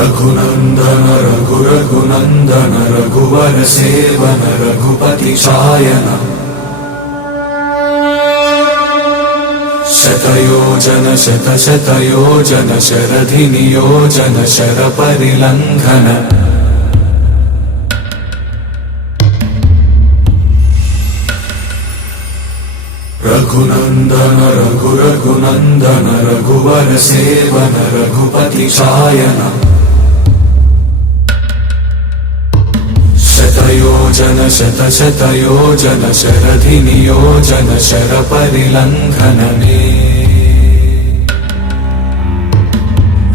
रघुनंदन रघुरघुनंदन रघुवर seven Raghupati Shayan शतयोजन शतशतयोजन शरधि नियोजन शरपरिलंघन रघुनंदन रघुरघुनंदन रघुवर seven Raghupati Shayan शतयोजन शतशतयोजन शरधि नियोजन शरपरिलंघन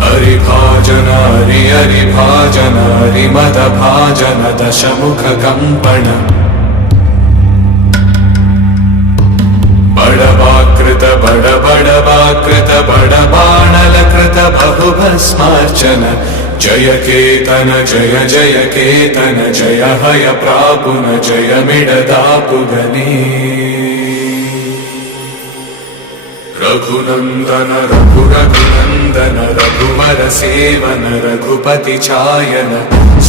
हरिभाजन हरिभाजन हरिमदभाजन दशमुख कंपन बड़वाकृत बड़वाकृत बड़बाणलकृत बहुभस्मार्चन जय केतन जय जय केतन जय हय प्रापुन जय मिडदापुगनी रघुनंदन रघुरघुनंदन रघुवर सेवन रघुपति चायन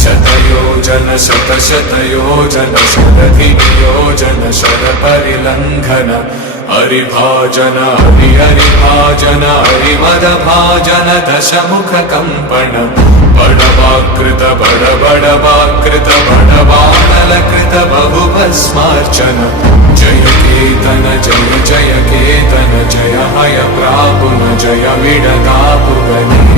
शतयोजन शतशतयोजन शरधि नियोजन शरपरिलंघन हरिभाजन हरिभाजन हरिमदभाजन दशमुख कंपन बड़वाकृत बड़वाकृत बड़बाणलकृत बहुभस्मार्चन जय केतन जय जय केतन जय हय प्रापुन जय मिडदापुगनी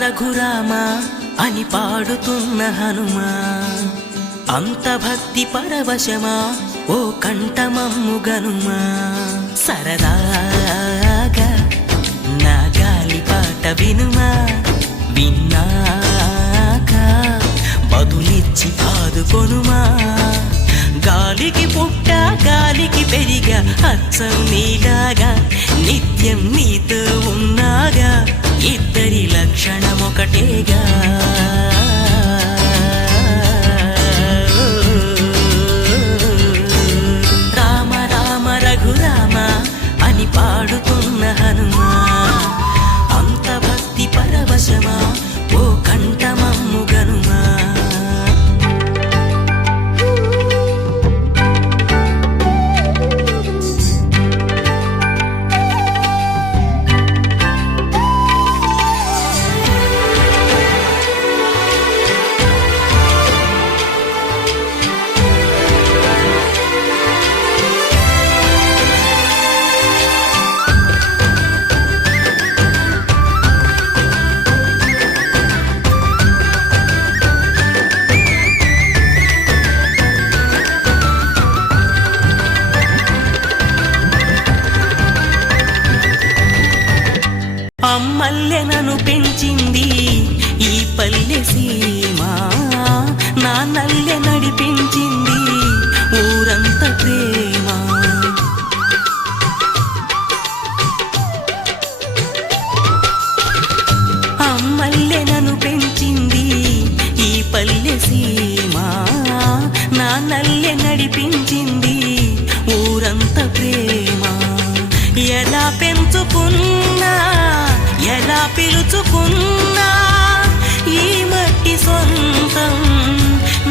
రఘురామ అని పాడుతున్న హనుమా అంత భక్తి పరవశమా ఓ కంఠమమ్ము గనుమా సరదాగా నా గాలి పాట వినుమా విన్నాక బదులిచ్చి ఆదుకొనుమా గాలికి పుట్ట గాలికి పెరిగా అచ్చం నీలాగా నిత్యం నీతో ఉన్నాగా ఇద్దరి లక్షణం ఒకటేగా రామ రామ రఘురామ అని పాడుతున్న హనుమా అంత భక్తి పరవశమా ఓ కంఠమమ్ము గనుమా అమ్మల్లె నన్ను పెంచింది ఈ పల్లె సీమ నాన్నల్లె నడిపించింది ఊరంత ప్రేమ అమ్మల్లె నన్ను పెంచింది ఈ పల్లె సీమ నాన్నల్లె నడిపించింది ఊరంత ప్రేమ ఎలా పెంచుకున్నా ఎలా పిలుచుకున్నా ఈ మట్టి సొంతం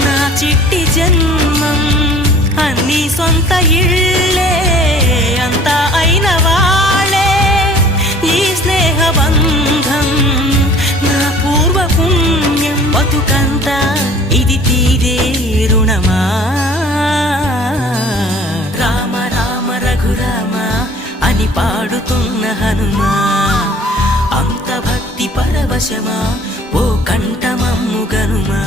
నా చిట్టి జన్మం అన్ని సొంత ఇళ్ళే అంతా అయిన వాళ్ళే ఈ స్నేహ బంధం నా పూర్వ పుణ్యం బతుకంతా ఇది తీరే రుణమా రామ రామ రఘురామ అని పాడుతున్న హనుమా పరవశమా ఓ కంఠమమ్ము గనుమా.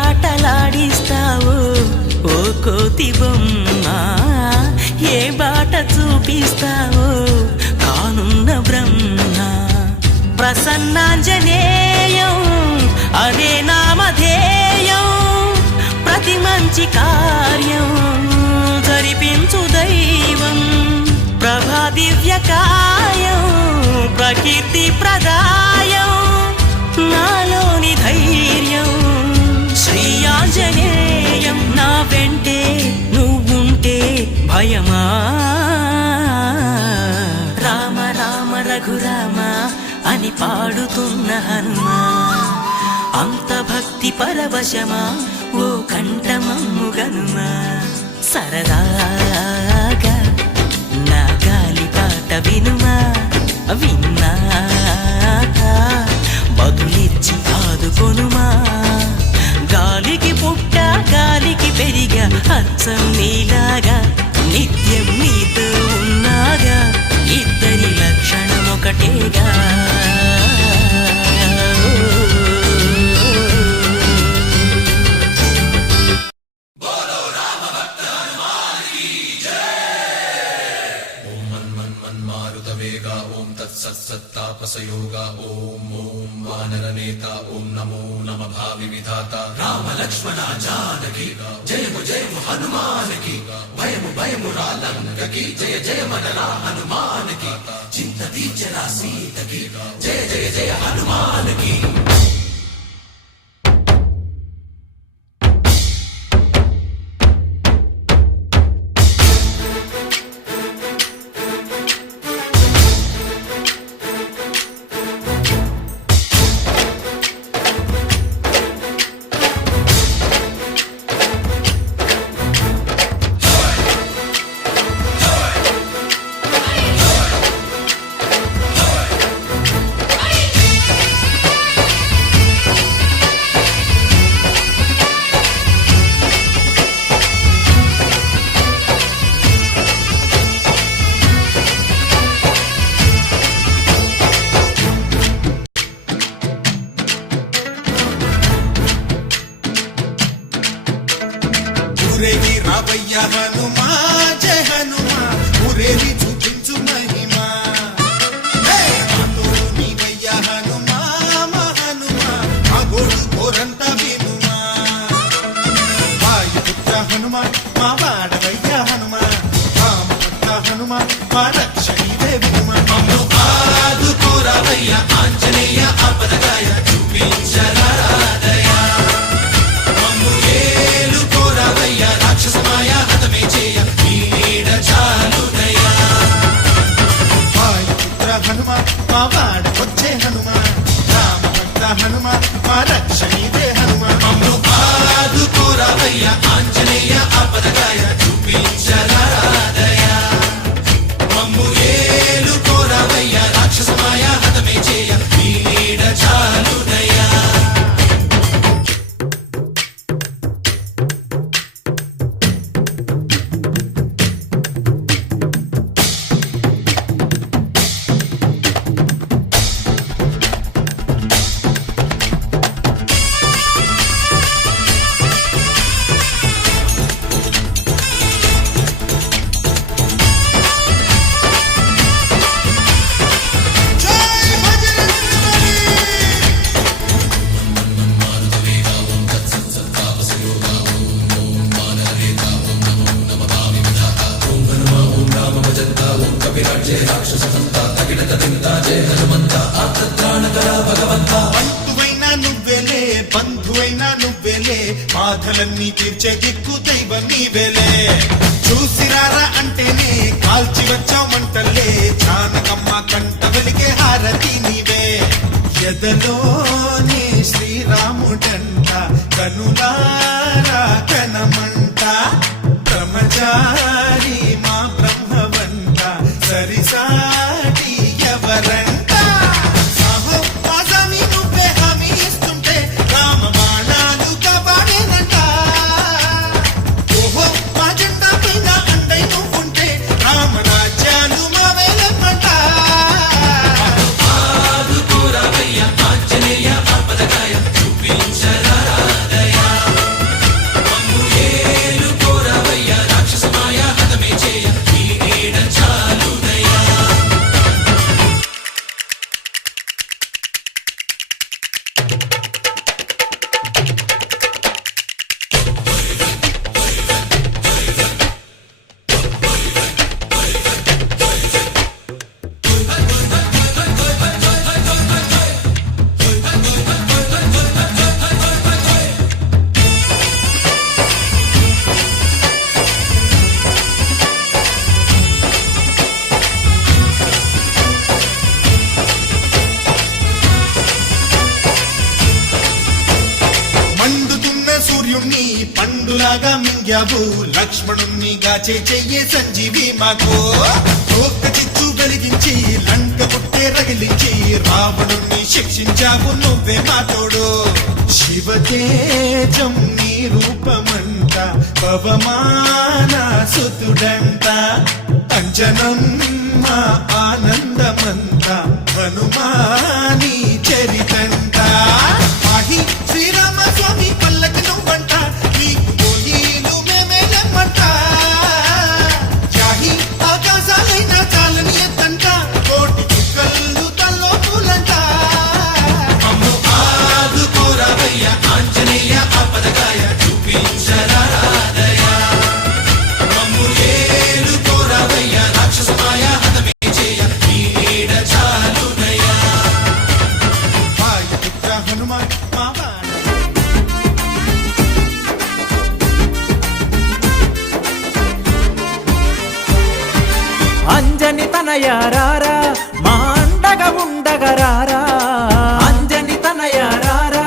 ఆటలాడిస్తావో ఓ కోతి బొమ్మ, ఏ బాట చూపిస్తావో కానున్న బ్రహ్మ. ప్రసన్నాంజనేయం అదే నామధేయం, ప్రతి మంచి కార్యం జరిపించు దైవం. ప్రభా దివ్యకాయం ప్రకీర్తి ప్రదాయం, నాలోని ధైర్యం శ్రీ ఆంజనేయం. నా వెంటే నువ్వుంటే భయమా. రామ రామ రఘురామ అని పాడుతున్న హనుమా, అంత భక్తి పరవశమా ఓ కంఠమమ్ము గనుమా. సరదాగా నా గాలి పాట వినుమా, విన్నాక బదులిచ్చి ఆదుకొనుమా. గాలికి పుట్ట గాలికి పెరిగా అచ్చం నీలాగా, నిత్యం నీతో ఉన్నాగా, ఇద్దరి లక్షణం ఒకటేగా. వేగా ఓం తత్సత్తాపసయోగా ఓం ఓం వానరనేత ఓం నమో నమ భావి విధాత. రామ లక్ష్మణ జానకి జయము జయము హనుమానికి, భయము భయము రాలంకకి జయ జయ మనరా హనుమానికి. చింత తీర్చరా సీతకి జయ జయ జయ హనుమానికి. ఊరేగి రావయ్య హనుమా, జయ హనుమా, ఊరేగి చూపించు మహిమా. మాతో నీవయ్య హనుమా, మా హనుమా, మా గోడు కోరంత వినుమా. వాయుపుత్ర హనుమా, మా వాడవయ్య హనుమా, రామపుత్ర హనుమా, మా రక్షణీదే వినుమా. మమ్ము ఆదుకోరావయ్య ఆంజనేయ అపదగాయ, చూపించరాదయ. మమ్ము ఏలుకోరావయ్య రాక్షసమాయ, హతమే చేయ నీ నీడ చాలుదయా. వాయుపుత్ర హనుమా, మా వాడకొచ్చే హనుమా, రామభక్త హనుమా, మా రక్షణీదే హనుమా. మమ్ము ఆదుకోరావయ్య ఆంజనేయ అపదగాయ, చూపించరాదయ. మమ్ము ఏలుకోరావయ్య రాక్షసమాయ, హతమే చేయ నీ నీడ చాలుదయా. బంధువైనా నువ్వేలే, బంధువైనా నువ్వేలే, మాధవ బాధలన్నీ తీర్చే దిక్కు దైవం నీవేలే చూసిరారా అంటేనే కాల్చి వచ్చామంటలే జానకమ్మ కంట వెలిగే హారతి నీవే ఎదలోని శ్రీరాముడంట కనులారా కనమంట బ్రహ్మచారి మా బ్రహ్మవంట సరిసాటి ఎవరంట సాహో ఆజామి నువ్వే హామీ ఇస్తుంటే రామ బాణాలు కాపాడేనంట ఓహో మా జెండా పైన అండై నువ్వుంటే రామ రాజ్యాలు మా వేలమంట ఆదుకోరావయ్య ఆంజనేయ ఆపదగాయ చూపించరాదయ మమ్ము ఏలుకోరావయ్య రాక్షసమాయ హతమే చేయ ఈ నీడ చాలుదయ మండుతున్న సూర్యుణ్ణి పండులాగా మింగావు లక్ష్మణుణ్ణి గాచే చెయ్యే సంజీవి మాకు ఒక్క చిచ్చు వెలిగించి లంక పుట్టే రగిలించి రావణుణ్ణి శిక్షించావు నువ్వే మా తోడు శివతేజం నీ రూపమంట పవమాన సుతుడంట అంజనం మా ఆనందమంత హనుమాని చరితంట ఆహి శ్రీరామ స్వామి పల్లకి నువ్వంట నీకు పోయిలు మేమేలమ్మంట జాహి ఆకాశాలైన చాలని ఎత్తంట కోటి చుక్కలు తల్లో పూలంట మమ్ము ఆదుకోరావయ్య ఆంజనేయ ఆపదగాయ చూపించరాదయ మమ్ము ఏలుకోరావయ్య రాక్షసమాయ హతమే చేయ ఈ నీడ చాలుదయ వాయుపుత్ర హనుమాన్ మా బాణ అంజని తనయారారా మా అండగా ఉండగరారా అంజని తనయారారా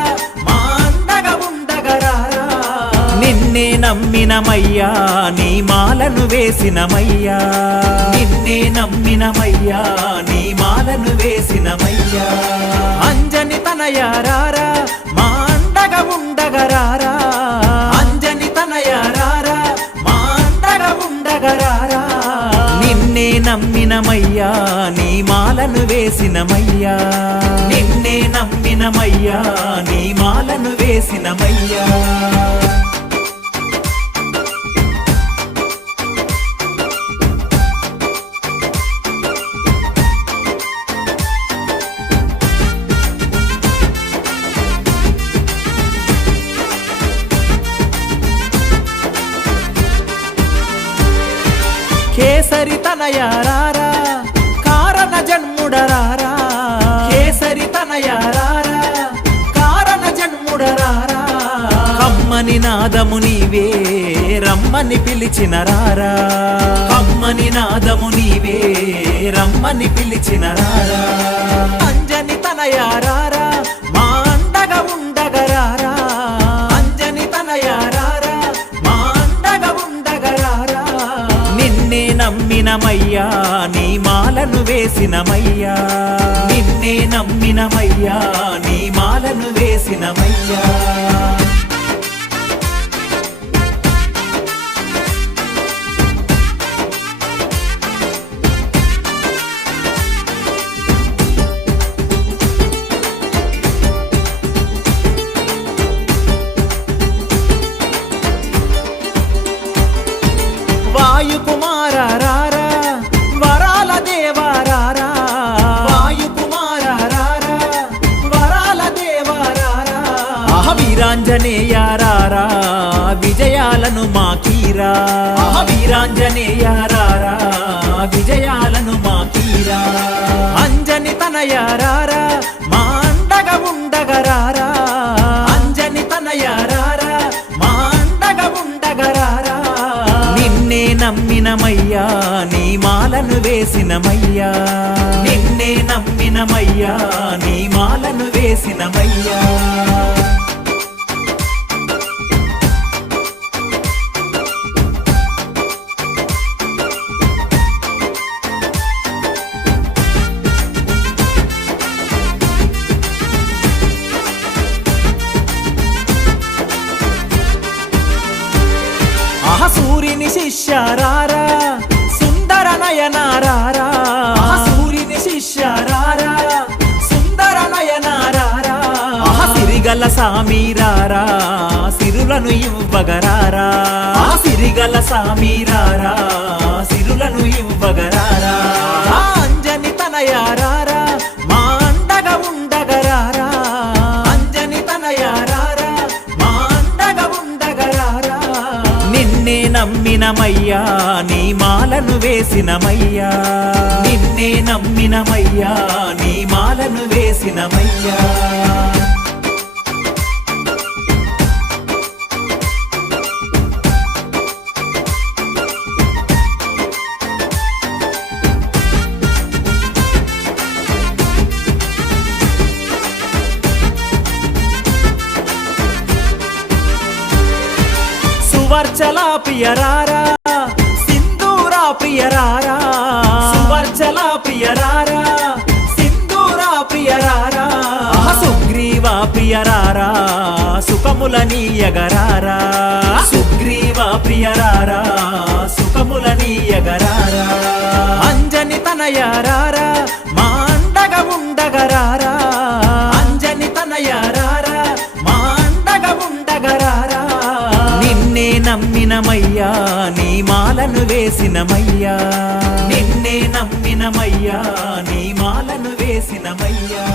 మా అండగా ఉండగరారా నిన్నే నమ్మినమయ్యా నీ మాలను వేసినమయ్యా నిన్నే నమ్మినమయ్యా నీ మాలను వేసినమయ్యా అంజని తనయారారా మా అండగా ఉండగరారా అంజని తనయారారా మా అండగా ఉండగరారా నిన్నే నమ్మినమయ్యా నీ మాలను వేసినమయ్యా నిన్నే నమ్మినమయ్యా నీ మాలను వేసినమయ్యా కేసరి తనయారారా కారణ జన్ముడరారా కేసరి తనయారారా కారణ జన్ముడరారా కమ్మని నాదము నీవే రమ్మని పిలిచిన రారా కమ్మని నాదము నీవే రమ్మని పిలిచిన రారా అంజని తనయారారా మా అండగా ఉండగరారా అంజని తనయారారా మా అండగా ఉండగరారా నిన్నే నమ్మినమయ్యా నీ మాలను వేసినమయ్యా నిన్నే నమ్మినమయ్యా నీ మాలను వేసినమయ్యా వాయుకుమారారా వరాల దేవారారా వాయుకుమారారా వరాల దేవారారా వీరాంజనేయారారా విజయాలను మాకీరా వీరాంజనేయారారా విజయాలను మాకీరా అంజని తనయారారా మా అండగా ఉండగరారా అంజని తనయారారా మా ఇవ్వగరారా నిన్నే నమ్మినమయ్యా నీ మాలను వేసినమయ్యా నిన్నే నమ్మినమయ్యా నీ మాలను వేసినమయ్యా సూర్యుని శిష్యారారా సుందర నయనారారా సూర్యుని శిష్యారారా సుందర నయనారారా సిరిగల సామీరారా సిరులను ఇవ్వగరారా సిరిగల సామీరారా సిరులను ఇవ్వగరారా అంజని తనయారారా మా అండగా ఉండగరారా అంజని తనయారారా మా అండగా ఉండగరారా నిన్నే నమ్మినమయ్యా నీ మాలను వేసినమయ్యా నిన్నే నమ్మినమయ్యా నీ మాలను వేసినమయ్యా సువర్చలా ప్రియరారా సింధూరా ప్రియరారా సువర్చలా ప్రియరారా సింధూరా ప్రియరారా సుగ్రీవా ప్రియరారా సుఖములనీయగరారా సుగ్రీవా ప్రియరారా సుఖములనీయగరారా అంజని తనయారారా మా అండగా ఉండగరారా అంజని తనయారారా మా అండగా ఉండగరారా నిన్నే నమ్మినమయ్యా నీ మాలను వేసినమయ్యా నిన్నే నమ్మినమయ్యా నీ మాలను వేసినమయ్యా